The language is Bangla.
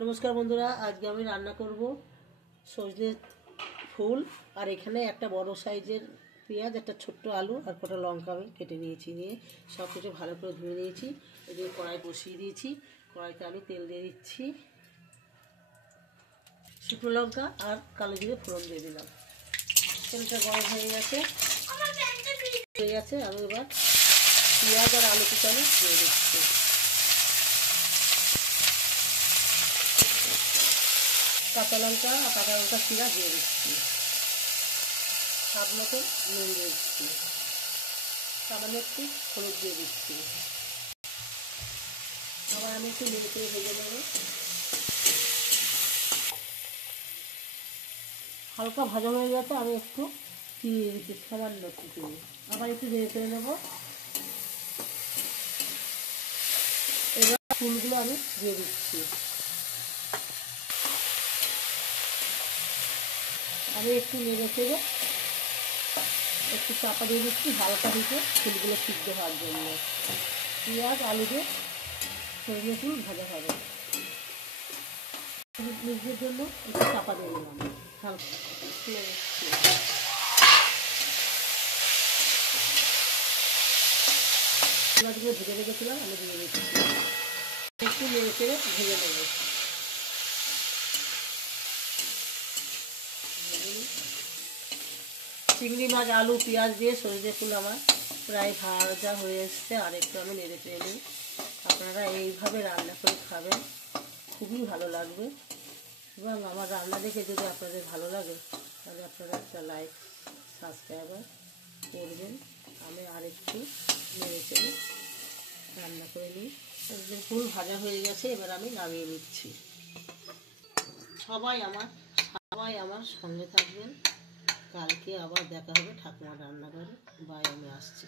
नमस्कार बंधुरा आज के आमी रान्ना करब सजने फुल और एखाने एक बड़ो साइजेर पेঁয়াজ एक छोट्टो आलू और कटा लंका आमी केटे निয়েছি নিয়ে सब কিছু ভালো করে ধুয়ে নিয়েছি। এই কড়াই বসিয়ে দিয়েছি, কড়াইতে আমি তেল দিয়ে দিচ্ছি, শুকনো লঙ্কা আর কালো জিরে ফোড়ন দিয়ে দিলাম। তেলটা গরম হয়ে গেছে আমি এবার পেঁয়াজ আর আলু কুচানো দিয়ে দিচ্ছি। কাঁচা লঙ্কা আর কাঁচা লঙ্কা চিরা দিয়ে দিচ্ছি, স্বাদ মতো নুন দিয়ে দিচ্ছি, সামান্য একটু হলুদ দিয়ে দিচ্ছি। আবার আমি একটু নেড়ে করে ভেজে নেব। হালকা ভাজা হয়ে গেছে আমি একটু চিনি দিয়ে দিচ্ছি, সামান্য একটু চিনি। আবার একটু নেড়ে করে নেব। এবার ফুলগুলো আমি দিয়ে দিচ্ছি। আমি একটু নেড়ে চেড়ে একটু চাপা দিয়ে দিচ্ছি হালকা দিকে ফুলগুলো সিদ্ধ হওয়ার জন্য। পেঁয়াজ আলু দিয়ে সজনে ফুল ভাজা হবে, নিজের জন্য একটু চাপা দিয়ে দিলাম হালকা। পেঁয়াজগুলো ভেজে রেখেছিলাম আমি দিয়ে দিচ্ছি, একটু নেড়ে চেড়ে ভেজে নেব। চিংড়ি মাছ আলু পেঁয়াজ দিয়ে সজনে ফুল আমার প্রায় ভাজা হয়ে এসছে, আর একটু আমি নেড়ে চেড়ে নিই। আপনারা এইভাবে রান্না করে খাবেন, খুবই ভালো লাগবে। এবং আমার রান্না দেখে যদি আপনাদের ভালো লাগে তাহলে আপনারা একটা লাইক সাবস্ক্রাইবার করবেন। আমি আর একটু নেড়ে চেড়ে রান্না করে নিই। সজনে ফুল ভাজা হয়ে গেছে, এবার আমি নামিয়ে নিচ্ছি। সবাই আমার সঙ্গে থাকবেন। কালকে আবার দেখা হবে ঠাকুমার রান্নাঘরে। বাই, আমি আসছি।